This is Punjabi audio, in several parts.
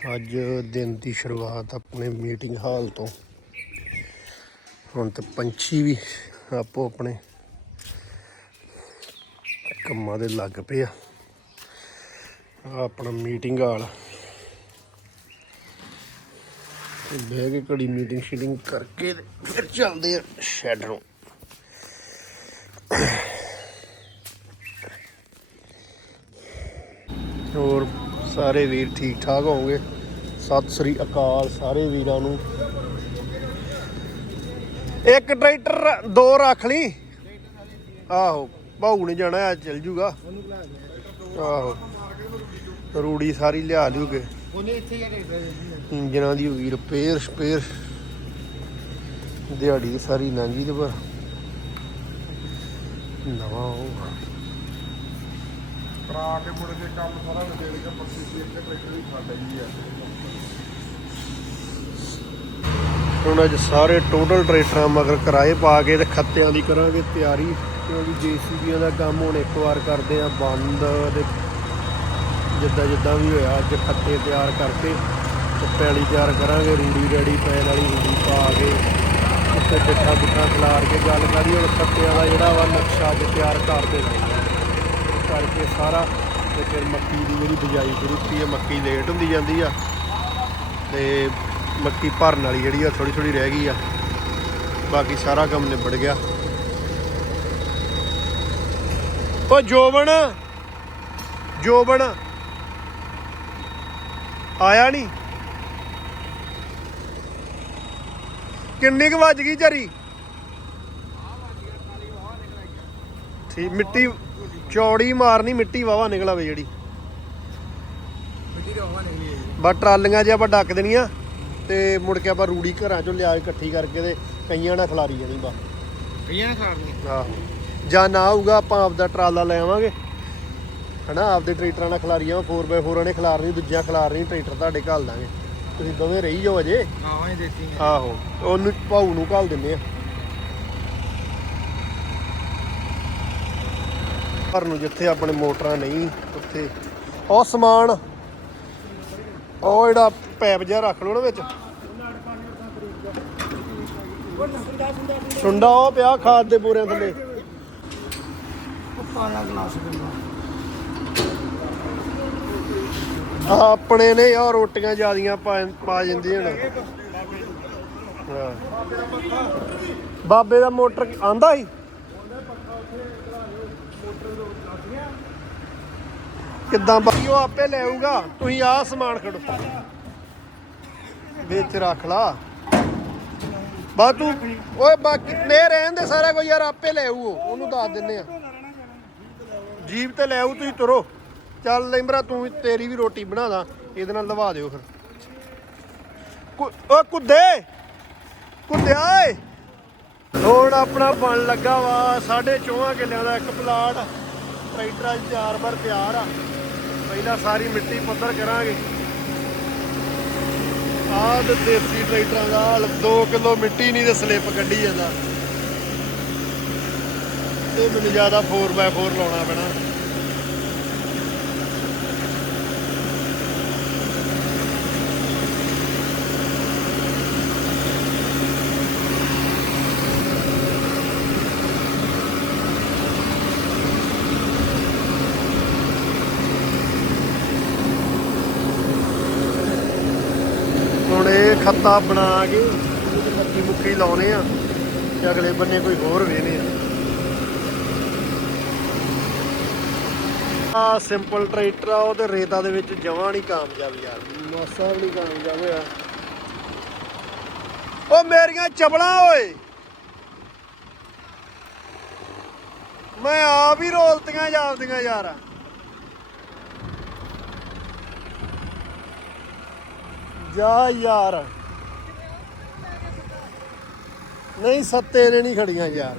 ਅੱਜ ਦਿਨ ਦੀ ਸ਼ੁਰੂਆਤ ਆਪਣੇ ਮੀਟਿੰਗ ਹਾਲ ਤੋਂ। ਹੁਣ ਤੇ ਪੰਛੀ ਵੀ ਆਪੋ ਆਪਣੇ ਕੰਮਾਂ ਦੇ ਲੱਗ ਪਏ ਆ। ਆਪਣਾ ਮੀਟਿੰਗ ਹਾਲ। ਤੇ ਬਹਿ ਕੇ ਘੜੀ ਮੀਟਿੰਗ ਸ਼ੀਟਿੰਗ ਕਰਕੇ ਫਿਰ ਚੱਲਦੇ ਆ ਸ਼ੈਡ ਨੂੰ। ਹੋਰ ਸਾਰੇ ਵੀਰ ਠੀਕ ਠਾਕ ਹੋਵੋਗੇ? ਸਤਿ ਸ੍ਰੀ ਅਕਾਲ ਸਾਰੇ ਵੀਰਾਂ ਨੂੰ। ਇੱਕ ਟਰੈਕਟਰ ਦੋ ਰੱਖ ਲਈ। ਆਹੋ ਭਾਊ ਨੇ ਜਾਣਾ ਅੱਜ ਚੱਲ ਜੂਗਾ। ਆਹੋ ਰੂੜੀ ਸਾਰੀ ਲਿਆ ਲਿਓਗੇ। ਉਹਨੇ ਇੱਥੇ ਇੰਜਨਾਂ ਦੀ ਹੋਈ ਰਿਪੇਅਰ ਸਪੇਅਰ। ਦਿਹਾੜੀ ਸਾਰੀ ਲੰਘੀ ਤੇ ਪਰ। ਨਵਾਂ ਹੋਊਗਾ ਕਰਾ ਕੇ ਮੁੜ ਕੇ ਕੰਮ ਸਾਰਾ ਨਿਬੇੜ ਕੇ ਪੱਕੀ ਸੀ, ਇੱਥੇ ਟਰੈਕਟਰ ਹੀ ਛੱਡ ਆਈ ਆ। ਹੁਣ ਅੱਜ ਸਾਰੇ ਟੋਟਲ ਟਰੈਕਟਰਾਂ ਮਗਰ ਕਿਰਾਏ ਪਾ ਕੇ ਤੇ ਖੱਤਿਆਂ ਦੀ ਕਰਾਂਗੇ ਤਿਆਰੀ, ਕਿਉਂਕਿ ਜੀਸੀਬੀਆਂ ਦਾ ਕੰਮ ਹੁਣ ਇੱਕ ਵਾਰ ਕਰਦੇ ਆ, ਬੰਦ ਤੇ ਜਿੱਦਾਂ ਜਿੱਦਾਂ ਵੀ ਹੋਇਆ, ਅੱਜ ਖੱਤੇ ਤਿਆਰ ਕਰਕੇ ਤੇ ਪੈਲੀ ਤਿਆਰ ਕਰਾਂਗੇ, ਰੂੜੀ ਰੈਡੀ, ਪੈਣ ਵਾਲੀ ਰੂੜੀ ਪਾ ਕੇ ਉੱਤੇ ਡੱਠਾ ਬੁੱਠਾ ਖਿਲਾਰ ਕੇ ਗੱਲ ਕਰੀ ਹੁਣ ਖੱਤਿਆਂ ਦਾ ਜਿਹੜਾ ਵਾ ਨਕਸ਼ਾ ਅੱਜ ਤਿਆਰ ਕਰ ਦੇਣਾ ਕਰਕੇ ਸਾਰਾ ਤੇ ਫਿਰ ਮੱਕੀ ਦੀ ਜਿਹੜੀ ਬਿਜਾਈ ਸ਼ੁਰੂ ਕੀਤੀ ਹੈ ਮੱਕੀ ਲੇਟ ਹੁੰਦੀ ਜਾਂਦੀ ਆ ਤੇ ਮੱਕੀ ਭਰਨ ਵਾਲੀ ਜਿਹੜੀ ਆ ਥੋੜੀ ਥੋੜੀ ਰਹਿ ਗਈ ਆ। ਬਾਕੀ ਸਾਰਾ ਕੰਮ ਨਿਬੜ ਗਿਆ। ਓ ਜੋਬਨ ਜੋਬਨ ਆਇਆ ਨਹੀਂ ਕਿੰਨੀ ਕੁ ਵੱਜ ਗਈ ਝਰੀ? ਠੀਕ ਮਿੱਟੀ ਚੌੜੀ ਮਾਰਨੀ ਮਿੱਟੀ ਵਾਵਾ ਨਿਕਲਾਵੇ ਜਿਹੜੀ। ਮਿੱਟੀ ਨਿਕਲੀ ਬਸ ਟਰਾਲੀਆਂ ਜਿਹਾ ਆਪਾਂ ਡੱਕ ਦੇਣੀਆਂ ਤੇ ਮੁੜ ਕੇ ਆਪਾਂ ਰੂੜੀ ਘਰਾਂ ਚੋਂ ਲਿਆ ਕੇ ਇਕੱਠੀ ਕਰਕੇ ਤੇ ਕਈਆਂ ਨਾਲ ਖਲਾਰੀ ਜਾਣੀ ਬਾ ਕਈਆਂ ਨੇ ਖਰਾਬੀ ਆਹੋ। ਜਾਂ ਨਾ ਆਊਗਾ ਆਪਾਂ ਆਪਦਾ ਟਰਾਲਾ ਲੈ ਆਵਾਂਗੇ। ਹਨਾ ਆਪਦੇ ਟਰੈਕਟਰਾਂ ਨਾਲ ਖਲਾਰੀਆਂ 4x4 ਨੇ ਖਲਾਰਨੀ ਦੂਜਿਆਂ ਖਲਾਰਨੀ ਟਰੈਕਟਰ ਤੁਹਾਡੇ ਘੱਲ ਦਾਂਗੇ। ਤੁਸੀਂ ਦੋਵੇਂ ਰਹੀ ਜਾਓ ਅਜੇ। ਆਵਾਂ ਹੀ ਦੇਤੀ ਮੈਂ ਆਹੋ ਉਹਨੂੰ ਭਾਊ ਨੂੰ ਘੱਲ ਦਿੰਦੇ ਆ। ਪਰ ਨੂੰ ਜਿੱਥੇ ਆਪਣੇ ਮੋਟਰਾਂ ਨਹੀਂ, ਉੱਥੇ ਉਹ ਸਮਾਨ, ਉਹ ਜਿਹੜਾ ਪੈਪ ਜਿਹਾ ਰੱਖ ਲਓ ਨਾ ਵਿੱਚ। ਸੁੰਡਾ ਉਹ ਪਿਆ ਖਾਦ ਦੇ ਬੋਰਿਆਂ ਥੱਲੇ। ਕਾਲਾ ਗਲਾਸ ਆਪਣੇ ਨੇ ਯਾਰ ਰੋਟੀਆਂ ਜਿਆਦੀਆਂ ਪਾ ਪਾ ਜਾਂਦੀਆਂ ਨੇ। ਬਾਬੇ ਦਾ ਮੋਟਰ ਆਂਦਾ ਹੀ ਕਿੱਦਾਂ ਬਾਈ ਉਹ ਆਪੇ ਲੈ ਆਊਗਾ। ਤੁਸੀਂ ਆ ਸਮਾਨ ਖੜੋ। ਵਿੱਚ ਰੱਖ ਲਾ। ਬਾ ਤੂੰ ਓਏ ਬਾਕੀ ਨੇ ਰਹਿਣ ਦੇ ਸਾਰਾ ਕੁਝ ਯਾਰ ਆਪੇ ਲੈ ਆਊ ਉਹ, ਉਹਨੂੰ ਦੱਸ ਦਿੰਨੇ ਆ। ਜੀਪ ਤੇ ਲੈ ਆਊ ਤੁਸੀਂ ਤੁਰੋ। ਚੱਲ ਲੈਂਬਰਾ ਤੂੰ ਵੀ- ਤੇਰੀ ਵੀ ਰੋਟੀ ਬਣਾ ਦਾ। ਇਹਦੇ ਨਾਲ ਲਵਾ ਦਿਓ ਫਿਰ। ਕੁ- ਓ ਕੁੱਦੇ! ਕੁੱਦਿਆ ਏ ਹੁਣ ਆਪਣਾ ਬਣ ਲੱਗਾ ਵਾ। ਸਾਢੇ ਚੌਹਾਂ ਕਿੱਲਿਆਂ ਦਾ ਇੱਕ ਪਲਾਟ। ਟਰੈਕਟਰਾਂ 'ਚ ਚਾਰ ਵਾਰ ਤਿਆਰ ਆ। ਪਹਿਲਾਂ ਸਾਰੀ ਮਿੱਟੀ ਪੱਧਰ ਕਰਾਂਗੇ। ਆਹ ਤੇ ਦੇਸੀ ਟਰੈਕਟਰਾਂ ਦਾ ਹਾਲ 2 ਕਿਲੋ ਮਿੱਟੀ ਨਹੀਂ ਤੇ ਸਲਿੱਪ ਕੱਢੀ ਜਾਂਦਾ। ਤੇ ਮੈਨੂੰ ਜ਼ਿਆਦਾ 4x4 ਲਾਉਣਾ ਪੈਣਾ। ਹੁਣ ਬਣਾ ਕੇ ਇਹਦੇ ਮੱਕੀ ਮੁੱਕੀ ਲਾਉਨੇ ਆ ਤੇ ਅਗਲੇ ਬੰਨੇ ਕੋਈ ਹੋਰ ਵੇਨੇ ਆ। ਆ ਸਿੰਪਲ ਟਰੈਕਟਰ ਆ ਉਹ ਤੇ ਰੇਤਾ ਦੇ ਵਿੱਚ ਜਮਾਂ ਨਹੀਂ ਕਾਮਯਾਬ ਯਾਰ। ਮਾਸਾ ਵੀ ਨਹੀਂ ਕਾਮਯਾਬ ਹੋਇਆ। ਉਹ ਮੇਰੀਆਂ ਚਪਲਾਂ ਓਏ! ਮੈਂ ਆਪ ਹੀ ਰੋਲਤੀਆਂ ਜਾਂਦੀਆਂ ਯਾਰ। ਜਾ ਯਾਰ। ਨਹੀਂ ਸੱਤੇ ਨੇ ਨਹੀਂ ਖੜੀਆਂ ਯਾਰ।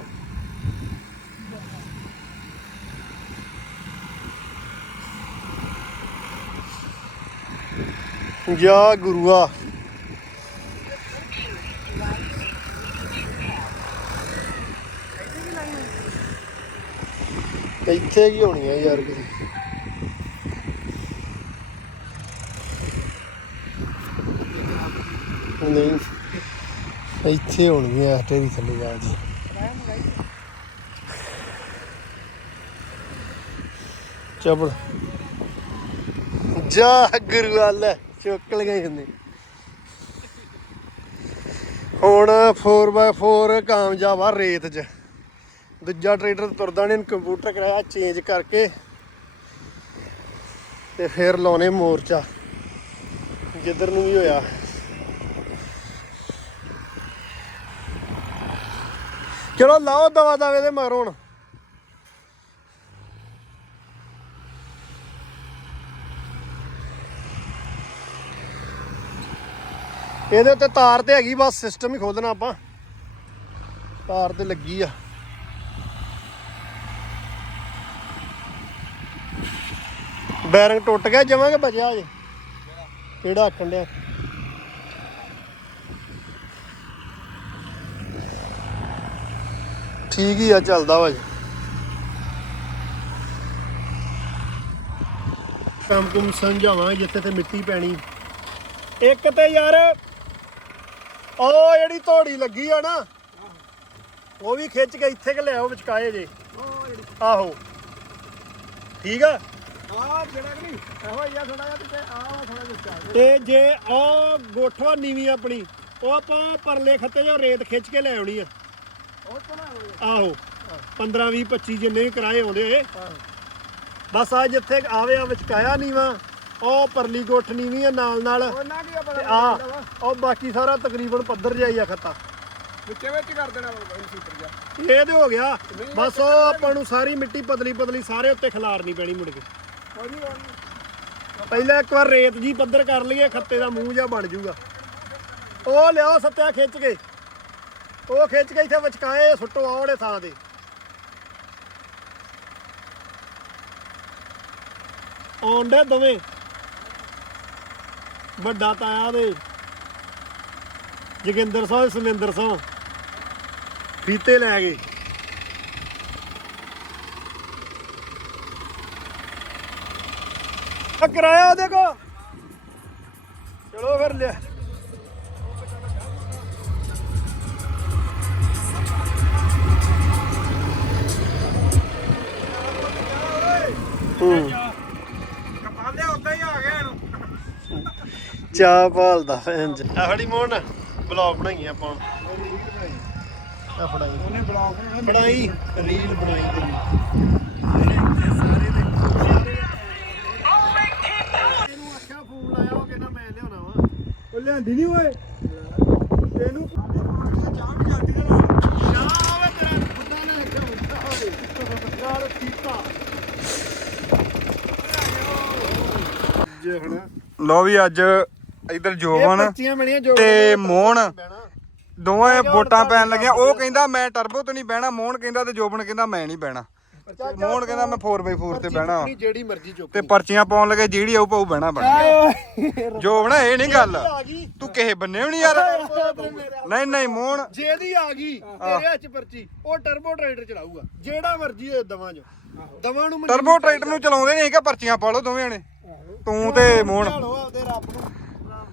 ਯਾ ਗੁਰੂਆ। ਇੱਥੇ ਕੀ ਹੋਣੀ ਆ ਯਾਰ ਕਿਤੇ ਨਹੀਂ ਇੱਥੇ ਹੋਣਗੀਆਂ ਢੇਰੀ ਥੱਲੇ ਜਾ ਕੇ। ਚਪੜ। ਜਾ ਗੁਰੂ ਵਾਲਾ, ਚੁੱਕ ਲਗਾਈ ਹੁੰਦੀ ਹੁਣ 4x4 ਕਾਮਯਾਬ ਆ ਰੇਤ 'ਚ। ਦੂਜਾ ਟਰੈਕਟਰ ਤੁਰਦਾ ਨੇ ਕੰਪਿਊਟਰ ਕਰਾਇਆ ਚੇਂਜ ਕਰਕੇ। ਤੇ ਫਿਰ ਲਾਉਣੇ ਮੋਰਚਾ। ਜਿੱਧਰ ਨੂੰ ਵੀ ਹੋਇਆ। ਚਲੋ ਲਾਓ ਦਵਾ ਦਵੇ ਦੇ ਮਗਰ ਹੁਣ। ਇਹਦੇ ਉੱਤੇ ਤਾਰ ਤੇ ਹੈਗੀ, ਬਸ ਸਿਸਟਮ ਹੀ ਖੋਲਣਾ ਆਪਾਂ। ਤਾਰ ਤੇ ਲੱਗੀ ਆ। ਬੈਰਿੰਗ ਟੁੱਟ ਗਿਆ, ਜਮਾਂ ਕਿ ਬਚਿਆ ਜੇ ਕਿਹੜਾ ਆਖਣ ਡਿਆ? ਠੀਕ ਹੀ ਆ ਚੱਲਦਾ ਵਾ ਜੀ। ਕੰਮ ਕੁਮ ਸਮਝਾਵਾਂ ਜਿੱਥੇ ਤੇ ਮਿੱਟੀ ਪੈਣੀ। ਇੱਕ ਤੇ ਯਾਰ ਉਹ ਜਿਹੜੀ ਧੋੜੀ ਲੱਗੀ ਆ ਨਾ ਉਹ ਵੀ ਖਿੱਚ ਕੇ ਇੱਥੇ ਕਿ ਲਿਆਓ ਵਿਚਕਾਏ ਜੇ। ਆਹੋ। ਠੀਕ ਆ? ਆ ਜਿਹੜਾ ਕਿ ਨਹੀਂ ਇਹੋ ਹੀ ਆ ਥੋੜਾ ਜਿਹਾ ਤੇ ਆ ਥੋੜਾ ਜਿਹਾ ਤੇ ਜੇ ਉਹ ਗੋਠਵਾ ਨੀਵੀਂ ਆਪਣੀ ਉਹ ਆਪਾਂ ਪਰਲੇ ਖੱਤੇ ਜੋ ਰੇਤ ਖਿੱਚ ਕੇ ਲੈ ਆਉਣੀ ਆ। ਆਹੋ 15 20 25 ਜਿੰਨੇ ਕਿਰਾਏ ਆਉਂਦੇ ਬਸ ਆ ਜਿੱਥੇ ਆਵੇ ਆ ਵਿਚਕਾਇਆ ਨੀਵਾ ਉਹ ਪਰਲੀ ਗੋਠ ਨੀਵੀਂ ਆ ਨਾਲ ਨਾਲ। ਆ ਤੇ ਉਹ ਬਾਕੀ ਸਾਰਾ ਤਕਰੀਬਨ ਪੱਧਰ ਜਾਈ ਆ ਖੱਤਾ। ਵਿੱਚੇ ਵਿੱਚ ਕਰ ਦੇਣਾ ਇਹ ਤੇ ਹੋ ਗਿਆ। ਬਸ ਉਹ ਆਪਾਂ ਨੂੰ ਸਾਰੀ ਮਿੱਟੀ ਪਤਲੀ ਪਤਲੀ ਸਾਰੇ ਉੱਤੇ ਖਿਲਾਰਨੀ ਪੈਣੀ ਮੁੜ ਕੇ। ਪਹਿਲਾਂ ਇੱਕ ਵਾਰ ਰੇਤ ਜੀ ਪੱਧਰ ਕਰ ਲਈਏ ਖੱਤੇ ਦਾ ਮੂੰਹ ਜਾਂ ਬਣ ਜਾਊਗਾ। ਉਹ ਲਿਆਓ ਸੱਤਿਆ ਖਿੱਚ ਕੇ। ਉਹ ਖਿੱਚ ਕੇ ਇੱਥੇ ਵਿਚਕਾਏ, ਸੁੱਟੋ ਆਉੜੇ ਥਾਂ ਤੇ। ਆਉਂਦੇ ਦੋਵੇਂ। ਵੱਡਾ ਤਾਇਆ ਦੇ ਜੋਗਿੰਦਰ ਸਿੰਘ, ਸੁਮਿੰਦਰ ਸਿੰਘ। ਫੀਤੇ ਲੈ ਗਏ। ਆ ਕਰਾਇਆ ਉਹਦੇ ਕੋ ਚਲੋ ਫਿਰ ਲਿਆ। ਹੂੰ ਕਪਾਲਿਆ ਉੱਦਾਂ ਹੀ ਆ ਗਿਆ ਇਹਨੂੰ ਚਾਹ ਭਾਲਦਾ ਭੈਣ ਚ ਆ ਫੜੀ ਮੋਹਨ ਬਲੌਗ ਬਣਾਈ ਆਪਾਂ। ਆ ਫੜਾਈ ਉਹਨੇ ਬਲੌਕ ਨਹੀਂ ਬਣਾਈ ਰੀਲ ਬਣਾਈ। ਉਹ ਲਿਆਂਦੀ ਨਹੀਂ ਓਏ ਤੈਨੂੰ ਚਾਹ ਵੀ ਜਾਂਦੀ ਨਾ ਚਾਹ ਆਵੇ ਤੇਰਾ ਖੁੱਦਾ ਨੇ ਆਖਿਆ ਹੁੰਦਾ ਹੋਵੇ ਯਾਰ ਪੀਤਾ ਜੇ ਹੁਣ ਲੋ ਵੀ ਅੱਜ ਇਧਰ ਜੋਵਨ ਬੱਚੀਆਂ ਜੋ ਤੇ ਮੋਹਨ। ਦੋਵੇਂ ਵੋਟਾਂ ਪੈਣ ਲੱਗੀਆਂ। ਉਹ ਕਹਿੰਦਾ ਮੈਂ ਟਰਬੋ ਤੇ ਨਹੀਂ ਬਹਿਣਾ। ਮੋਹਨ ਕਹਿੰਦਾ ਤੇ ਜੋਬਨ ਕਹਿੰਦਾ ਮੈਂ ਨਹੀਂ ਬਹਿਣਾ। ਮੋਹਨ ਕਹਿੰਦਾ ਮੈਂ 4x4 ਤੇ ਬਹਿਣਾ। ਵਾ। ਨਹੀਂ, ਜਿਹੜੀ ਮਰਜ਼ੀ ਚੁੱਕ ਤੇ ਪਰਚੀਆਂ ਪਾਉਣ ਲੱਗੇ ਜਿਹੜੀ ਆਊ ਪਾਉ ਬਹਿਣਾ ਬਣ ਜੋਬਨ ਇਹ ਨਹੀਂ ਗੱਲ। ਤੂੰ ਕਿਸੇ ਬੰਨੇ ਵੀ ਨਹੀਂ ਯਾਰ ਨਹੀਂ ਨਹੀਂ ਮੋਹਨ। ਜਿਹਦੀ ਆ ਗਈ ਤੇਰੇ ਹੱਥ ਪਰਚੀ ਉਹ ਟਰਬੋ ਟਰੈਕਟਰ ਚਲਾਊਗਾ ਜਿਹੜਾ ਮਰਜ਼ੀ ਹੋਏ ਦਵਾਂ ਚ। ਦਵਾਂ ਨੂੰ ਟਰਬੋ ਟਰੈਕਟਰ ਨੂੰ ਚਲਾਉਂਦੇ ਨਹੀਂ ਕਿ ਪਰਚੀਆਂ ਪਾ ਲਓ ਦੋਵੇਂ ਜਣੇ? ਤੂੰ ਤੇ ਮੋਹਨ ਭਾਲੋ ਆਪਦੇ ਰੱਬ ਨੂੰ।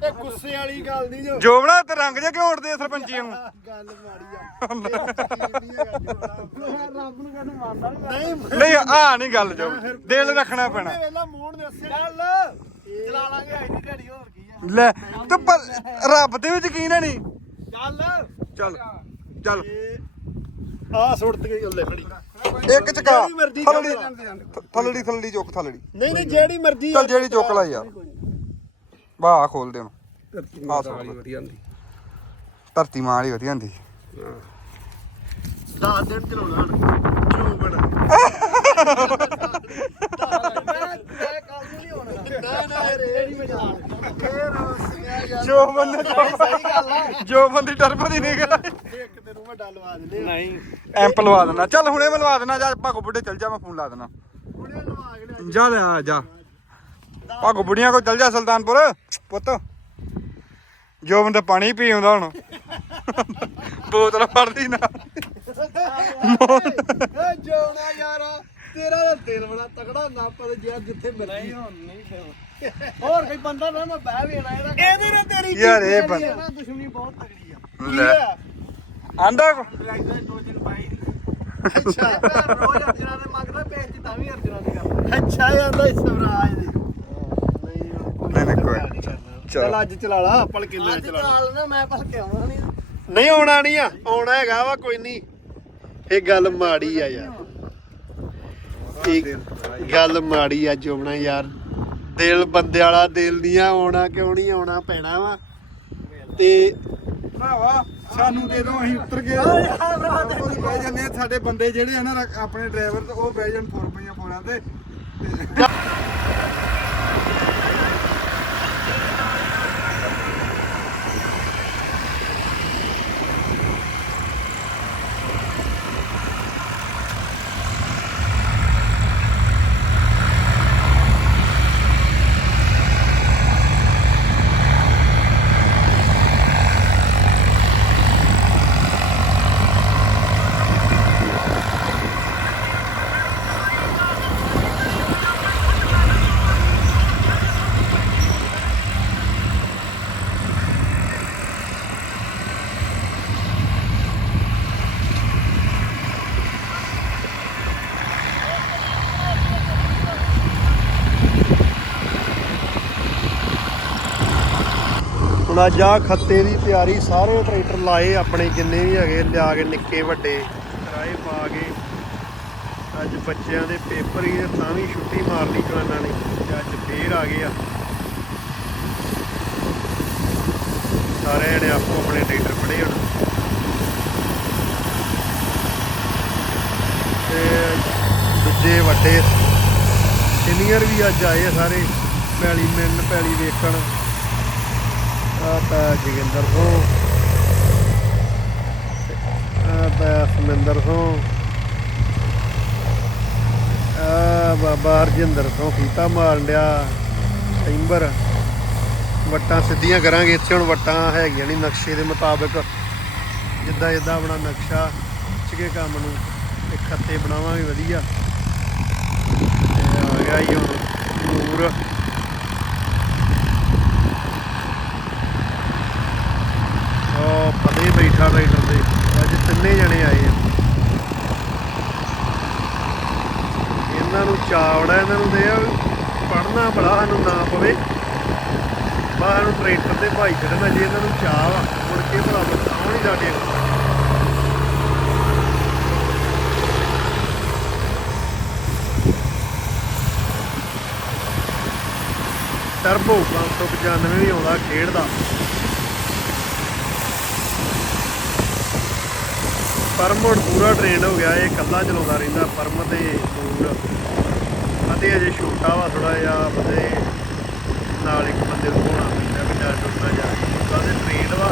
ਇਹ ਗੁੱਸੇ ਵਾਲੀ ਗੱਲ ਨਹੀਂ ਜੋ। ਜੋਬਣਾ ਤੇ ਰੰਗ ਜੇ ਕਿਉਂ ਉੜਦੇ ਆ ਸਰਪੰਚੀਆਂ ਨੂੰ। ਗੱਲ ਮਾੜੀ ਆ। ਰੱਬ ਨੂੰ ਕਹਿੰਦੇ ਮੰਨਦਾ ਨਹੀਂ ਨਹੀਂ ਆ ਨਹੀਂ ਗੱਲ ਜੋ। ਦਿਲ ਰੱਖਣਾ ਪੈਣਾ। ਵੇਲਾ ਮੋਹਨ ਦੇ ਚੱਲ। ਚਲਾ ਲਾਂਗੇ ਅੱਜ ਦੀ ਦਿਹਾੜੀ ਹੋਰ ਕੀ ਆ। ਲੈ ਤੂੰ ਪਰ ਰੱਬ ਤੇ ਵੀ ਯਕੀਨ ਹੈ ਨਹੀਂ। ਚੱਲ। ਚੱਲ ਚੱਲ। ਆ ਸੁੱਟ ਗਈ ਉੱਲੇ ਫੜੀ। ਇੱਕ ਚਕਾ। ਜਿਹੜੀ ਮਰਜ਼ੀ ਥਲੜੀ। ਥਲੜੀ ਥਲੜੀ ਚੁੱਕ ਥਲੜੀ। ਨਹੀਂ ਨਹੀਂ ਜਿਹੜੀ ਮਰਜ਼ੀ ਚੱਲ ਜਿਹੜੀ ਚੁੱਕ ਲਾ ਯਾਰ। ਵਾਹ ਖੋਲ ਦੇ ਹੁਣ। ਆਹ ਸੁੱਟ। ਵਧੀਆ ਹੁੰਦੀ। ਧਰਤੀ ਮਾਂ ਵਾਲੀ ਵਧੀਆ ਹੁੰਦੀ। 10 ਦਿਨ ਚਲਾਉਣਾ ਹੋਣਾ। ਨਾ ਜੋ ਬੰਦੇ ਸਹੀ ਗੱਲ ਆ। ਜੋ ਬੰਦੀ ਟਰਬੋ ਦੀ ਨਹੀਂ ਗਾ ਇੱਕ ਤੈਨੂੰ ਵੱਡਾ ਲਵਾ ਦਿੰਦੇ ਨਹੀਂ। ਐਂਪ ਲਵਾ ਦੇਣਾ ਚੱਲ ਹੁਣੇ ਮੈਂ ਲਵਾ ਦੇਣਾ ਜਾ ਭਾਗੋ ਬੁੱਢੇ ਚੱਲ ਜਾ ਮੈਂ ਫੋਨ ਲਾ ਦੇਣਾ ਉਹਨੇ ਲਵਾ ਕੇ ਲਿਆ ਜਾ ਲੈ ਆ ਜਾ। ਭਾਗੋ ਬੁੱਢੀਆਂ ਕੋ ਚੱਲ ਜਾ ਸੁਲਤਾਨਪੁਰ। ਪੁੱਤ ਜੋ ਬੰਦਾ ਪਾਣੀ ਪੀ ਆਉਂਦਾ ਹੁਣ। ਬੋਤਲ ਫੜਦੀ ਨਾ। ਜੋਣਾ ਯਾਰ। ਤੇਰਾ ਤਾਂ ਦਿਲ ਬੜਾ ਤਕੜਾ ਨਾ ਪਰ ਯਾਰ ਜਿੱਥੇ ਮਰਜ਼ੀ। ਹੁਣ ਨਹੀਂ ਹੋਰ ਕੋਈ ਬੰਦਾ ਨਾ ਮੈਂ ਬਹਿ ਵੀ ਨਾ ਇਹਦਾ ਇਹਦੀ ਨਾ ਤੇਰੀ ਯਾਰ ਇਹ ਕੀ ਬੰਦਾ- ਹੈ ਨਾ ਦੁਸ਼ਮਣੀ ਲੈ। ਆਂਦਾ ਟਰੈਕਟਰ ਦੋ ਦਿਨ ਪਾਈ। ਅੱਛਾ। ਰੋਜ਼ ਅਰਜਨਾ ਦੇ ਮੰਗਦਾ ਵੇਚਦੀ ਤਾਂ ਵੀ ਅਰਜਨਾ ਦੀ ਗੱਲ ਅੱਛਾ ਆਂਦਾ ਸਵਰਾਜ ਦੀ। ਨਹੀਂ ਨਹੀਂ ਕੋਈ ਨੀ। ਚੱਲ। ਚਲ ਅੱਜ ਚਲਾ ਲਾ ਮੈਂ ਅੱਜ ਚਲਾ ਲਾ। ਨਾ ਮੈਂ ਭਲਕੇ ਆਉਣਾ ਨਹੀਂ। ਨਹੀਂ ਆਉਣਾ ਨਹੀਂ ਆ ਆਉਣਾ ਹੈਗਾ ਵਾ ਕੋਈ ਨਹੀਂ। ਇਹ ਗੱਲ ਮਾੜੀ ਆ ਯਾਰ। ਇਹ ਗੱਲ ਮਾੜੀ ਆ ਜੋਬਣਾ ਯਾਰ। ਦਿਲ ਬੰਦੇ ਵਾਲਾ ਦਿਲ ਦੀਆਂ ਆਉਣਾ ਕਿਉਂ ਨਹੀਂ ਆਉਣਾ ਪੈਣਾ ਵਾ। ਤੇ ਭਰਾਵਾ ਸਾਨੂੰ ਦੇ ਦੋ ਅਸੀਂ ਉੱਤਰ ਬਹਿ ਜਾਂਦੇ ਆ ਸਾਡੇ ਬੰਦੇ ਜਿਹੜੇ ਆ ਨਾ ਆਪਣੇ ਡਰਾਈਵਰ ਤੇ ਉਹ ਬਹਿ ਜਾਣ ਫੁਰ ਪਈਆਂ ਫੋਰਾਂ ਤੇ। ਜਾ ਖੱਤੇ ਦੀ ਤਿਆਰੀ ਸਾਰੇ ਟਰੈਕਟਰ ਲਾਏ, ਆਪਣੇ ਜਿੰਨੇ ਵੀ ਹੈਗੇ, ਲਿਆ ਕੇ ਨਿੱਕੇ ਵੱਡੇ। ਕਿਰਾਏ ਪਾ ਕੇ ਅੱਜ ਬੱਚਿਆਂ ਦੇ ਪੇਪਰ ਹੀ ਤਾਂ ਵੀ ਛੁੱਟੀ ਮਾਰਨੀ ਲਈ ਜਵਾਨਾਂ ਨੇ, ਤੇ ਅੱਜ ਫੇਰ ਆ ਗਏ ਆ। ਸਾਰੇ ਜਣੇ ਆਪੋ ਆਪਣੇ ਟਰੈਕਟਰ ਫੜੇ ਹੁਣ। ਤੇ ਦੂਜੇ ਵੱਡੇ ਸੀਨੀਅਰ ਵੀ ਅੱਜ ਆਏ ਆ ਸਾਰੇ, ਪੈਲੀ ਮਿਲਣ, ਪੈਲੀ ਵੇਖਣ। ਤਾਂ ਜੋਗਿੰਦਰ ਸਿੰਘ ਆ ਤਾਂ ਸਮਿੰਦਰ ਸਿੰਘ ਆ ਬਾਬਾ ਹਰਜਿੰਦਰ ਸਿੰਘ ਫੀਤਾ ਮਾਰਨ ਡਿਆ ਸੈਂਬਰ ਵੱਟਾਂ ਸਿੱਧੀਆਂ ਕਰਾਂਗੇ, ਇੱਥੇ ਹੁਣ ਵੱਟਾਂ ਹੈਗੀਆਂ ਨਹੀਂ, ਨਕਸ਼ੇ ਦੇ ਮੁਤਾਬਕ। ਜਿੱਦਾਂ ਜਿੱਦਾਂ ਆਪਣਾ ਨਕਸ਼ਾ ਖਿੱਚ ਕੇ ਕੰਮ ਨੂੰ ਇੱਕ ਖੱਤੇ ਬਣਾਵਾਂਗੇ, ਵਧੀਆ। ਤੇ ਆ ਗਿਆ ਜੀ ਹੁਣ ਨੂਰ। ਉਹ ਬੈਠਾ ਰਾਈਡਰ ਦੇ। ਅੱਜ ਤਿੰਨੇ ਜਣੇ ਆਏ ਆ। ਇਹਨਾਂ ਨੂੰ ਚਾਵੜਾ, ਇਹਨਾਂ ਨੂੰ ਦੇ ਪੜਨਾ ਬੜਾ ਸਾਨੂੰ ਨਾ ਪਵੇ। ਬਾਹਰ ਨੂੰ ਟਰੈਕਟਰ ਤੇ ਭਾਈ ਚੜਨਾ ਜੇ ਇਹਨਾਂ ਨੂੰ ਚਾਹ ਵਾ ਮੁੜ ਕੇ ਭਲਾ ਆਉਣ ਹੀ ਸਾਡੇ ਟਰਬੋ 595 ਵੀ ਆਉਂਦਾ ਖੇਡਦਾ ਪਰਮ ਹੁਣ ਪੂਰਾ ਟ੍ਰੇਨ ਹੋ ਗਿਆ, ਇਹ ਇਕੱਲਾ ਚਲਾਉਂਦਾ ਰਹਿੰਦਾ, ਪਰਮ ਤੇ ਨੂਰ ਅਤੇ ਅਜੇ ਛੋਟਾ ਵਾ ਥੋੜਾ ਜਿਹਾ ਬਦੇ ਨਾਲ ਇੱਕ ਬੰਦੇ ਨੂੰ ਹੋਣਾ ਪੈਂਦਾ, ਵੀ ਡਰ ਡੁੱਟਣਾ ਜਾ ਉਹਦਾ ਤੇ ਟ੍ਰੇਨ ਵਾ।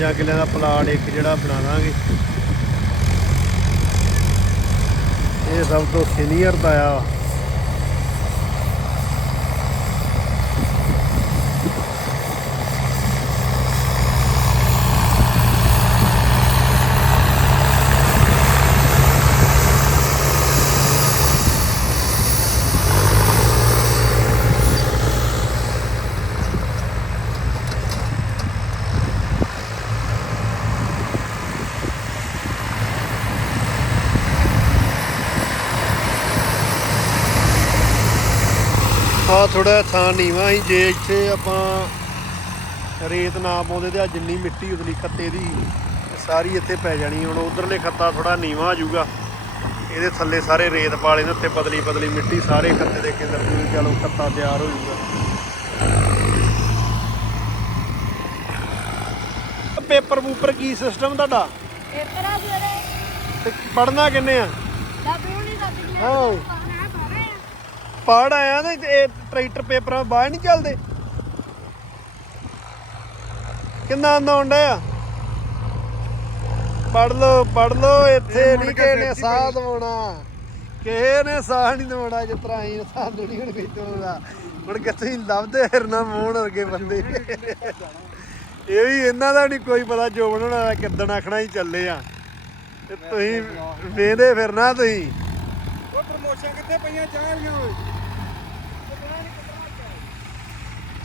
5 ਕਿਲਿਆਂ ਦਾ ਪਲਾਟ ਇੱਕ ਜਿਹੜਾ ਬਣਾਵਾਂਗੇ ਇਹ ਸਭ ਤੋਂ ਸੀਨੀਅਰ ਦਾ ਆ। ਆ ਥੋੜਾ ਥਾਂ ਨੀਵਾ ਸੀ ਜੇ ਇੱਥੇ ਆਪਾਂ ਰੇਤ ਨਾ ਪਾਉਂਦੇ ਤੇ ਆ ਜਿੰਨੀ ਮਿੱਟੀ ਉਤਲੀ ਖੱਤੇ ਦੀ ਸਾਰੀ ਇੱਥੇ ਪੈ ਜਾਣੀ ਹੁਣ ਉਧਰਲੇ ਖੱਤਾ ਥੋੜਾ ਨੀਵਾ ਆ ਜਾਊਗਾ। ਇਹਦੇ ਥੱਲੇ ਸਾਰੇ ਰੇਤ ਪਾਲੇ ਨੇ ਉੱਤੇ ਪਤਲੀ ਪਤਲੀ ਮਿੱਟੀ ਸਾਰੇ ਖੱਤੇ ਦੇ ਕੇਂਦਰ ਨੂੰ ਚਲੋ ਖੱਤਾ ਤਿਆਰ ਹੋ ਜਾਊਗਾ। ਪੇਪਰ ਪੂਪਰ ਕੀ ਸਿਸਟਮ ਤੁਹਾਡਾ? ਪੇਪਰ ਆ ਸਵੇਰੇ ਤੇ ਪੜਨਾ ਕਿੰਨੇ ਆ? ਹਾਂ। ਪੜ ਆਇਆ ਤੇ ਇਹ ਟਰੈਕਟਰ ਪੇਪਰਾਂ ਬਾਹਰ ਨਹੀਂ ਚੱਲਦੇ। ਕਿੰਨਾ ਨਹਾਉਣ ਡਿਆ ਪੜ ਲੋ ਪੜ ਲੋ ਇੱਥੇ ਨਹੀਂ ਕਿਸੇ ਨੇ ਸਾਹ ਦਵਾਉਣਾ। ਕਿਸੇ ਨੇ ਸਾਹ ਨਹੀਂ ਦਵਾਉਣਾ ਜਿਸ ਤਰ੍ਹਾਂ ਅਸੀਂ ਸਾਹ ਦੁਨੀ ਹੁਣ ਖਿੱਚੂਗਾ ਹੁਣ ਕਿੱਥੇ ਲੱਭਦੇ ਫਿਰਨਾ ਮੋਹਣ ਵਰਗੇ ਬੰਦੇ। ਇਹ ਵੀ ਇਹਨਾਂ ਦਾ ਨਹੀਂ ਕੋਈ ਪਤਾ ਜੋ ਬਣਾਉਣਾ ਕਿੱਦਣ ਆਖਣਾ ਹੀ ਚੱਲੇ ਆ। ਤੇ ਤੁਸੀਂ ਵੇਂਦੇ ਫਿਰਨਾ ਤੁਸੀਂ। ਉਹ ਪ੍ਰਮੋਸ਼ਨ ਕਿੱਥੇ ਪਈਆਂ ਚਾਹ ਲੀਆਂ ਓਏ?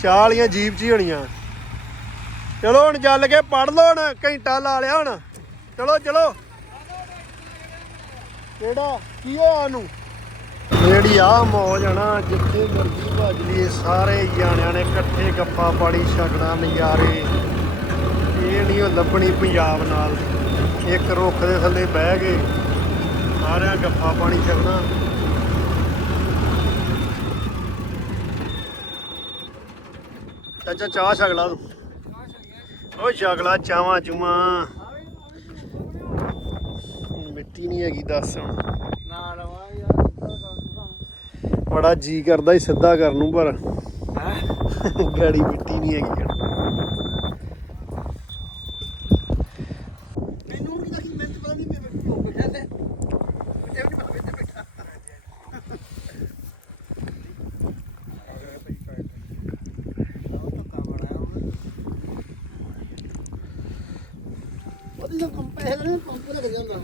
ਚਾਹ ਵਾਲੀਆਂ ਜੀਪ 'ਚ ਹੀ ਹੋਣੀਆਂ। ਚਲੋ ਹੁਣ ਚੱਲ ਕੇ ਪੜ ਲਓ ਹੁਣ, ਘੰਟਾ ਲਾ ਲਿਆ ਹੁਣ। ਚਲੋ ਚਲੋ। ਕਿਹੜਾ? ਕੀ ਹੋਇਆ ਨੂੰ ਜਿਹੜੀ ਆ ਮੌਜ ਆ ਨਾ, ਜਿੱਥੇ ਮਰਜ਼ੀ ਭੱਜ ਲਈਏ, ਸਾਰੇ ਜਾਣਿਆਂ ਨੇ ਇਕੱਠੇ ਗੱਪਾਂ ਪਾਣੀ ਛਕਣਾ ਨਜ਼ਾਰੇ। ਇਹ ਨਹੀਂ ਉਹ ਲੱਭਣੀ ਪੰਜਾਬ ਨਾਲ। ਇੱਕ ਰੁੱਖ ਦੇ ਥੱਲੇ ਬਹਿ ਕੇ ਸਾਰਿਆਂ ਗੱਪਾਂ ਪਾਣੀ ਛਕਣਾ। ਚਾਚਾ ਚਾਹ ਛਕ ਲਾ ਤੂੰ। ਓ ਛਕ ਲਾ ਚਾਵਾਂ ਚੁਮਾ। ਮਿੱਟੀ ਨਹੀਂ ਹੈਗੀ ਦੱਸ ਹੁਣ। ਨਾ ਲਵਾ ਯਾਰ ਬੜਾ ਜੀ ਕਰਦਾ ਹੀ ਸਿੱਧਾ ਕਰਨ ਨੂੰ ਪਰ ਗਾੜੀ ਮਿੱਟੀ ਨਹੀਂ ਹੈਗੀ ਹੁਣ ਮੈਨੂੰ ਨਹੀਂ ਲੱਗੀ ਮੈਂ ਪਤਾ ਨਹੀਂ ਮੇਰੇ ਕੋਲ ਹੋ ਗਿਆ ਤੇ ਇਹ ਨਹੀਂ ਪਤਾ ਕਿੱਥੇ ਬੈਠਾ ਉਹਦੀ ਤਾਂ ਕੰਪ ਪੈਸੇ ਨੇ ਪੰਪ ਲੱਗ ਜਾਂਦਾ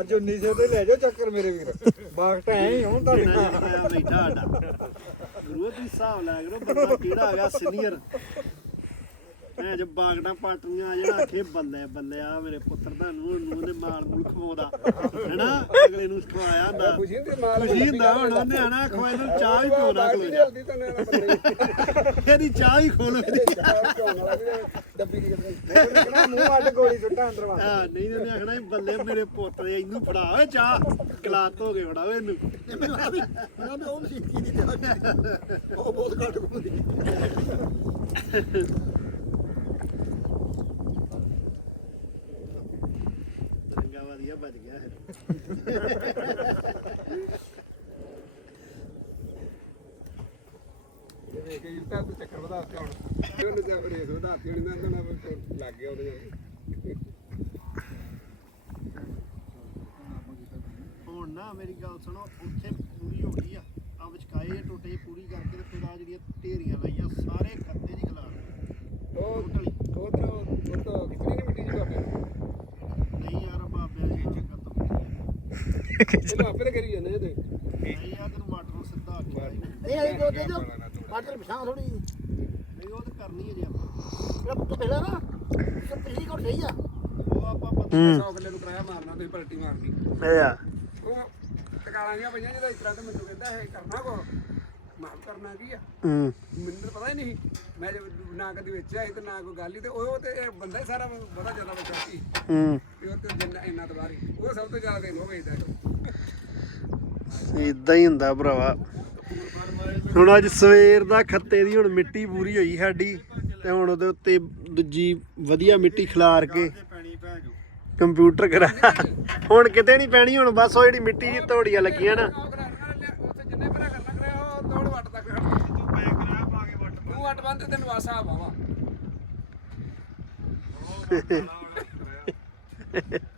ਅੱਜ 1900 ਤੇ ਲੈ ਜਾਓ ਚੱਕਰ ਮੇਰੇ ਵੀਰ। ਬਾਗ ਤਾਂ ਐ ਹੀ ਹੁਣ ਤੁਹਾਡੇ। ਬੈਠਾ ਸਾਡਾ ਗੁਰੂ ਤੁਸੀਂ ਹਿਸਾਬ ਲਾ ਕਰੋ ਬੰਦਾ ਕਿਹੜਾ ਆ ਗਿਆ ਸੀਨੀਅਰ ਐ ਜੇ ਬਾਗਟਾਂ ਪਾਟੀਆਂ ਆ ਜਿਹੜਾ ਆਖੇ ਬੱਲੇ ਬੱਲੇ ਆ ਮੇਰੇ ਪੁੱਤਰ ਦਾ ਨੂੰ ਨੂੰ ਦੇ ਮਾਲ ਮੂਲ ਖਵਾਉਂਦਾ। ਹੈਨਾ? ਅਗਲੇ ਨੂੰ ਖਵਾਇਆ ਹੁੰਦਾ। ਖੁਸ਼ੀ ਹੁੰਦੀ ਮਾਲ ਖੁਸ਼ੀ ਹੁੰਦਾ ਹੁਣ ਉਹਨੇ ਆਣਾ ਖਵਾਏ ਨੂੰ ਚਾਹ ਹੀ ਪਿਉਣਾ ਜਾ ਜਲਦੀ ਤਾਂ ਨਾ ਬੰਦੇ ਇਹਦੀ ਚਾਹ ਹੀ ਖੋਲ ਇਹਦੀ ਡੱਬੀ ਕੀ ਕਰਦੇ ਮੂੰਹ ਅੱਡ ਗੋਲੀ ਸੁੱਟਾ ਅੰਦਰ ਵਾ ਹਾਂ ਨਹੀਂ ਉਹਨੇ ਆਖਣਾ ਬੱਲੇ ਮੇਰੇ ਪੁੱਤ ਦੇ ਇਹਨੂੰ ਫੜਾ ਓਏ ਚਾਹ। ਗਲਾਤ ਹੋ ਕੇ ਫੜਾ ਓਏ ਇਹਨੂੰ। ਮੈਂ ਉਹ ਮਸ਼ੀਨ ਕੀ ਨਹੀਂ ਉਹ ਬਹੁਤ ਘੱਟ ਘੁੰਮਦੀ। ਚੰਗਾ ਗਿਆ ਇਹ ਵੇਖ ਕੇ ਜਿੱਤਾ ਤੂੰ ਚੱਕਰ ਵਧਾ ਕੇ ਹੁਣ ਉਹਨੂੰ ਤੇ ਰੇਸ ਵਧਾ ਕੇ ਉਹਨੇ ਨਾ ਨਾ ਲੱਗ ਗਿਆ ਉਹਦੇ ਹੁਣ ਨਾ ਮੇਰੀ ਗੱਲ ਸੁਣੋ, ਉੱਥੇ ਪੂਰੀ ਹੋ ਗਈ ਆ ਆ ਵਿਚਕਾਏ ਟੋਟੇ ਪੂਰੀ ਕਰਕੇ ਤੇ ਫਿਰ ਆ ਜਿਹੜੀਆਂ ਢੇਰੀਆਂ ਲਾਈਆਂ ਸਾਰੇ ਖੱਤੇ ਦੀ ਖਲਾ ਉਹ ਟੋਟਲੀ ਉਹ ਤਾਂ ਉਹ ਤਾਂ ਕਿਤਨੀ ਨਹੀਂ ਮਿੱਟੀ ਜੀ ਬਾਬੇ ਨਹੀਂ ਯਾਰ ਬਾਬਿਆਂ ਦੀ ਚੱਕਰ ਤੋਂ ਇਹਨੂੰ ਆਪੇ ਤਾਂ ਕਰੀ ਜਾਂਦੇ ਇਹਦੇ। ਨਹੀਂ ਆ ਤੈਨੂੰ ਵਾਟਰ ਨੂੰ ਸਿੱਧਾ ਆਖਿਆ ਸੀ। ਇਹ ਆਈ ਦੋ ਦੇ ਦੋ ਮਾਟਰ ਪਛਾਣ ਥੋੜੀ ਨਹੀਂ ਉਹ ਤਾਂ ਕਰਨੀ ਹੈ ਜੀ ਆਪਾਂ। ਜਿਹੜਾ ਪੁੱਤ ਪਹਿਲਾਂ ਨਾ ਸਭ ਪਿਛਲੀ ਕੋਲ ਸਹੀ ਆ। ਉਹ ਆਪਾਂ ਪਤਾ ਹੂੰ। 100 ਕਿੱਲੇ ਨੂੰ ਕਰਾਇਆ ਮਾਰਨਾ ਤੁਸੀਂ ਪਲਟੀ ਮਾਰਨੀ। ਇਹ ਆ। ਉਹ ਟਕਾਲਾਂ ਜੀਆਂ ਪਈਆਂ ਜਿਹਦਾ ਇਸ ਤਰ੍ਹਾਂ ਤੇ ਮੈਨੂੰ ਕਹਿੰਦਾ ਇਹ ਕਰਨਾ ਕੋ ਮਾਰ ਕਰਨਾ ਕੀ ਆ? ਹੂੰ। ਮੈਨੂੰ ਤਾਂ ਪਤਾ ਹੀ ਨਹੀਂ ਮੈਂ ਜੇ ਨਾ ਕਦੀ ਵੇਚਿਆ ਸੀ ਤੇ ਨਾ ਕੋਈ ਗੱਲ ਹੀ ਤੇ ਉਹ ਤੇ ਇਹ ਬੰਦਾ ਹੀ ਸਾਰਾ ਬੜਾ ਜ਼ਿਆਦਾ ਬਚਾ ਸੀ ਹੂੰ। ਤੇ ਉਹ ਤੇ ਜਿੰਨਾ ਇੰਨਾ ਦਵਾਰੀ ਉਹ ਸਭ ਤੋਂ ਜ਼ਿਆਦਾ ਦੇਣ ਉਹ ਵੇਚਦਾ ਇਦਾਂ ਹੀ ਹੁੰਦਾ ਭਰਾਵਾ। ਹੁਣ ਅੱਜ ਸਵੇਰ ਦਾ ਖੱਤੇ ਦੀ ਹੁਣ ਮਿੱਟੀ ਪੂਰੀ ਹੋਈ ਸਾਡੀ ਤੇ ਹੁਣ ਉਹਦੇ ਉੱਤੇ ਦੂਜੀ ਵਧੀਆ ਮਿੱਟੀ ਖਿਲਾਰ ਕੇ ਕੰਪਿਊਟਰ ਕਰਾ। ਹੁਣ ਕਿਤੇ ਨਹੀਂ ਪੈਣੀ ਹੁਣ ਬਸ ਉਹ ਜਿਹੜੀ ਮਿੱਟੀ ਦੀ ਧੋੜੀਆਂ ਲੱਗੀਆਂ ਨਾ। ਤੈਨੂੰ ਆਵਾ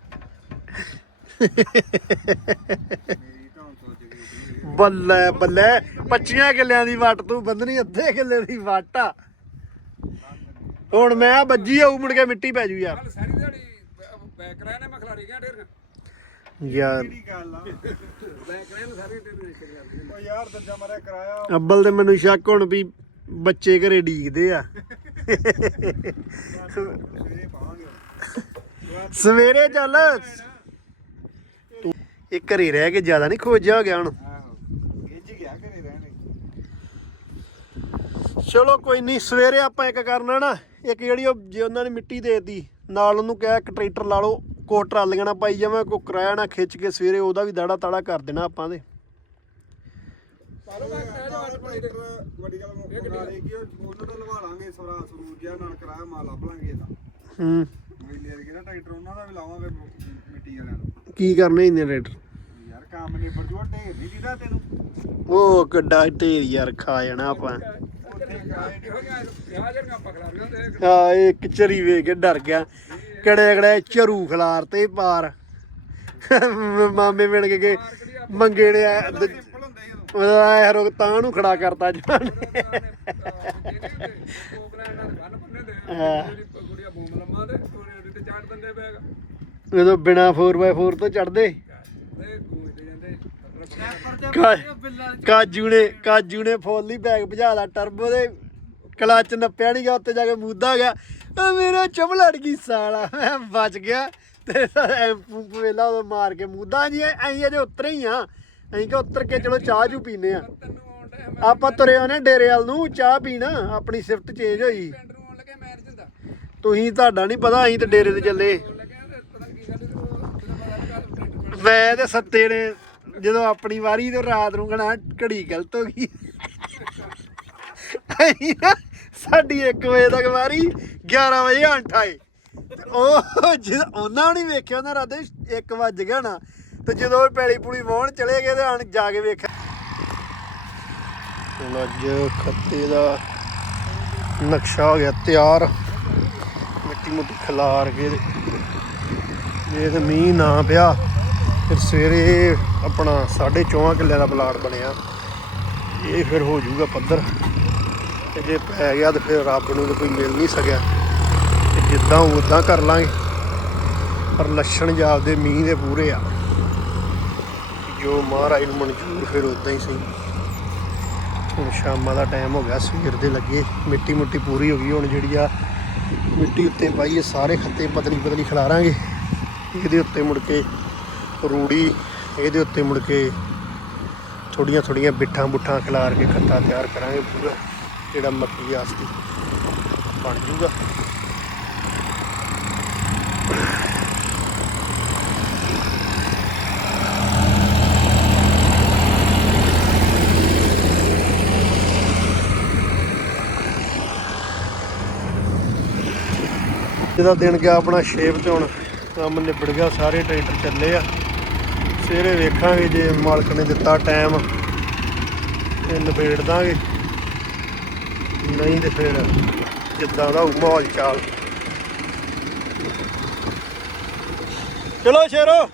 ਬੱਲੇ ਬੱਲੇ। 25 ਕਿੱਲਿਆਂ ਦੀ ਵੱਟ ਤੂੰ ਬੰਦਨੀ ਅੱਧੇ ਕਿੱਲੇ ਦੀ ਵੱਟ ਆ। ਹੁਣ ਮੈਂ ਬੱਜੀ ਆਉ ਮੁੜ ਕੇ ਮਿੱਟੀ ਪੈ ਜੂ ਯਾਰ। ਕੱਲ ਸਾਰੀ ਦਿਹਾੜੀ ਬੈਕ ਕਰਾਇਆ ਨੇ ਮੈਂ ਯਾਰ। ਗੱਲ ਆ? ਉਹ ਯਾਰ ਦੰਜਾ ਮਾਰਿਆ ਕਰਾਇਆ। ਅੱਬਲ ਤੇ ਮੈਨੂੰ ਸ਼ੱਕ ਹੁਣ ਵੀ ਬੱਚੇ ਘਰੇ ਡੀਕਦੇ ਆ। ਸਵੇਰੇ ਪਾਵਾਂਗੇ। ਸਵੇਰੇ ਚੱਲ। ਇਹ ਘਰੇ ਰਹਿ ਕੇ ਜ਼ਿਆਦਾ ਨਹੀਂ ਖੋਜਿਆ ਹੋ ਗਿਆ ਹੁਣ। ਆਹੋ ਗਿੱਜ ਗਿਆ ਘਰੇ ਰਹਿਣੇ ਚਲੋ ਕੋਈ ਨਹੀਂ ਸਵੇਰੇ ਆਪਾਂ ਇੱਕ ਕਰਨਾ ਨਾ ਇੱਕ ਜਿਹੜੀ ਉਹ ਜੇ ਉਹਨਾਂ ਨੇ ਮਿੱਟੀ ਦੇਤੀ ਨਾਲ ਉਹਨੂੰ ਕਿਹਾ ਇੱਕ ਟਰੈਕਟਰ ਲਾ ਲਓ ਕੋ ਟਰਾਲੀਆਂ ਨਾ ਪਾਈ ਜਾਵਾਂ ਕੋ ਕਿਰਾਇਆ ਨਾ ਖਿੱਚ ਕੇ ਸਵੇਰੇ ਉਹਦਾ ਵੀ ਦਾੜਾ ਤਾੜਾ ਕਰ ਦੇਣਾ ਆਪਾਂ ਦੇ। ਕਿ ਹੂੰ। ਕਰਨੇ ਇੰਨੇ ਟਰੈਕਟਰ? ਕੰਮ ਨਹੀਂ ਬੜਜੂਆ ਢੇਰ ਨਹੀਂ ਦੀਦਾ ਤੈਨੂੰ। ਉਹ ਕਿੱਡਾ ਢੇਰ ਯਾਰ ਖਾ ਜਾਣਾ ਆਪਾਂ। ਉੱਥੇ ਆ ਇੱਕ ਚਰੀ ਵੇਖ ਕੇ ਡਰ ਗਿਆ। ਕੜੇ ਕੜੇ ਚਰੂ ਖਲਾਰ ਤੇ ਪਾਰ। ਮਾਮੇ ਮਿਲ ਕੇ ਗਏ ਮੰਗੇ ਨੇ ਉਹਦਾ ਤਾਂ ਨੂੰ ਖੜਾ ਕਰਤਾ ਜਾਨ ਜਦੋਂ ਬਿਨਾ 4x4 ਤੋਂ ਚੜਦੇ। ਕਾਜੂ ਨੇ ਕਾਜੂ ਨੇ ਫੋਲੀ ਬੈਗ ਭਜਾਦਾ ਟਰਬੋ ਦੇ ਕਲਚ ਨੱਪਿਆ ਨਹੀਂ ਗਿਆ ਉੱਤੇ ਜਾ ਕੇ ਮੂਦਾ ਗਿਆ। ਓ ਮੇਰਾ ਚੁੱਪ ਲੜ ਗਈ ਸਾਲਾ, ਮੈਂ ਬਚ ਗਿਆ। ਤੇ ਐਂਪੂ ਵੇਲਾ ਉਹ ਮਾਰ ਕੇ ਮੂਦਾ ਜੀ ਐਂ ਅਜੇ ਉਤਰੇ ਹੀ ਆ। ਐਂ ਕਿ ਉਤਰ ਕੇ ਚਲੋ ਚਾਹ ਜੂ ਪੀਨੇ ਆ। ਆਪਾਂ ਤੁਰੇ ਆਉਨੇ ਡੇਰੇ ਵਾਲ ਨੂੰ, ਚਾਹ ਪੀਣਾ, ਆਪਣੀ ਸ਼ਿਫਟ ਚੇਂਜ ਹੋਈ। ਤੁਸੀਂ ਤੁਹਾਡਾ ਨਹੀਂ ਪਤਾ, ਅਸੀਂ ਤੇ ਡੇਰੇ ਤੇ ਚੱਲੇ। ਮੈਂ ਤੇ ਸੱਤੇ ਨੇ ਜਦੋਂ ਆਪਣੀ ਵਾਰੀ ਤੇ ਰਾਤ ਨੂੰ ਕਹਣਾ, ਘੜੀ ਗਲਤ ਹੋ ਗਈ। ਅਸੀਂ ਨਾ ਸਾਡੀ 1 ਵਜੇ ਤੱਕ ਵਾਰੀ 11 ਵਜੇ ਅੰਠ ਤੇ ਉਹ ਜਦ ਉਹਨਾਂ ਨੇ ਵੇਖਿਆ, ਉਹਨਾਂ ਰਾਤੇ 1 ਵੱਜ ਗਿਆ ਨਾ। ਤੇ ਜਦੋਂ ਪੈਲੀ ਪੁਲੀ ਵਾਹਣ ਚਲੇ ਗਏ ਤੇ ਆਣ ਜਾ ਕੇ ਵੇਖਿਆ। ਹੁਣ ਅੱਜ ਖੱਤੇ ਦਾ ਨਕਸ਼ਾ ਹੋ ਗਿਆ ਤਿਆਰ। ਮਿੱਟੀ ਮੁੱਟੀ ਖਿਲਾਰ ਕੇ ਤੇ ਤੇ ਮੀਂਹ ਨਾ ਪਿਆ। ਫਿਰ ਸਵੇਰੇ ਆਪਣਾ 4.5 ਕਿੱਲੇ ਦਾ ਪਲਾਟ ਬਣਿਆ। ਇਹ ਫਿਰ ਹੋ ਜਾਊਗਾ ਪੱਧਰ। ਤੇ ਜੇ ਪੈ ਗਿਆ ਤਾਂ ਫਿਰ ਰੱਬ ਨੂੰ ਤਾਂ ਕੋਈ ਮਿਲ ਨਹੀਂ ਸਕਿਆ। ਤੇ ਜਿੱਦਾਂ ਉਦਾਂ ਕਰ ਲਾਂਗੇ। ਪਰ ਲੱਛਣ ਜਾਪਦੇ ਮੀਂਹ ਦੇ ਪੂਰੇ ਆ। ਜੋ ਮਹਾਰਾਜ ਨੂੰ ਮਨਜ਼ੂਰ ਫਿਰ ਉਦਾਂ ਹੀ ਸਹੀ। ਹੁਣ ਸ਼ਾਮਾਂ ਦਾ ਟਾਈਮ ਹੋ ਗਿਆ, ਸਵੇਰ ਦੇ ਲੱਗੇ। ਮਿੱਟੀ ਮੁੱਟੀ ਪੂਰੀ ਹੋ ਗਈ। ਹੁਣ ਜਿਹੜੀ ਆ ਮਿੱਟੀ ਉੱਤੇ ਪਾਈਏ ਸਾਰੇ ਖੱਤੇ ਪਤਲੀ ਪਤਲੀ ਖਿਲਾਰਾਂਗੇ। ਇਹਦੇ ਉੱਤੇ ਮੁੜ ਕੇ ਰੂੜੀ ਇਹਦੇ ਉੱਤੇ ਮੁੜ ਕੇ ਥੋੜੀਆਂ ਥੋੜੀਆਂ ਬਿੱਠਾਂ ਬੁੱਠਾਂ ਖਿਲਾਰ ਕੇ ਖੱਤਾ ਤਿਆਰ ਕਰਾਂਗੇ ਪੂਰਾ, ਜਿਹੜਾ ਮੱਕੀ ਆਸਤੀ ਬਣ ਜੂਗਾ। ਜਿਹਦਾ ਦਿਨ ਗਿਆ ਆਪਣਾ ਸ਼ੇਪ ਤੇ ਹੁਣ ਕੰਮ ਨਿਬੜ ਗਿਆ, ਸਾਰੇ ਟਰੈਕਟਰ ਚੱਲੇ ਆ। ਸਵੇਰੇ ਵੇਖਾਂਗੇ ਜੇ ਮਾਲਕ ਨੇ ਦਿੱਤਾ ਟਾਈਮ ਤੇ ਨਿਬੇੜ ਦਾਂਗੇ। ਨਹੀਂ ਤੇ ਫਿਰ ਜਿੱਦਾਂ ਦਾ ਹੋਊ ਮਾਹੌਲ ਚਾਲ। ਚਲੋ ਸ਼ੇਰੋ।